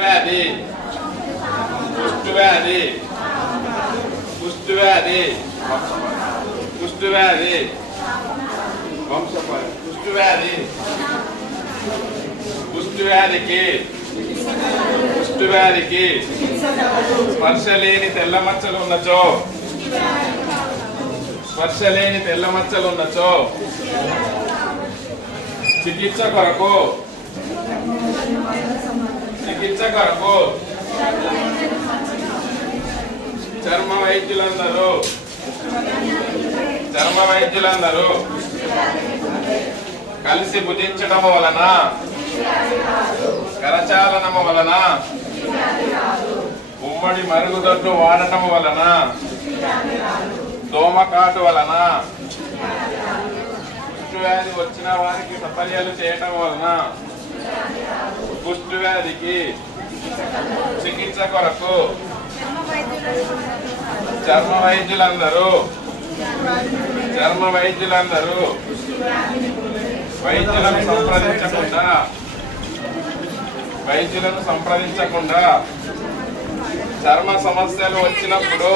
వ్యాధి కుష్ఠవ్యాధి కుష్ఠవ్యాధి కుష్ఠవ్యాధి కుష్ఠవ్యాధి కుష్ఠవ్యాధికి కుష్ఠవ్యాధికి స్పర్శ లేని తెల్ల మచ్చలు ఉన్నచో స్పర్శ లేని తెల్ల మచ్చలు ఉన్నచో చికిత్స కొరకు చర్మ వైద్యులందరూ కలిసి భుజించడం వలన కరచాలనము వలన ఉమ్మడి మరుగుదొడ్డు వాడటం వలన దోమకాటు వలన కుష్ఠవ్యాధి వచ్చిన వారికి సపర్యలు చేయటం వలన కుష్ఠవ్యాధికి చికిత్స కొరకు చర్మ వైద్యులందరూ వైద్యులను సంప్రదించకుండా చర్మ సమస్యలు వచ్చినప్పుడు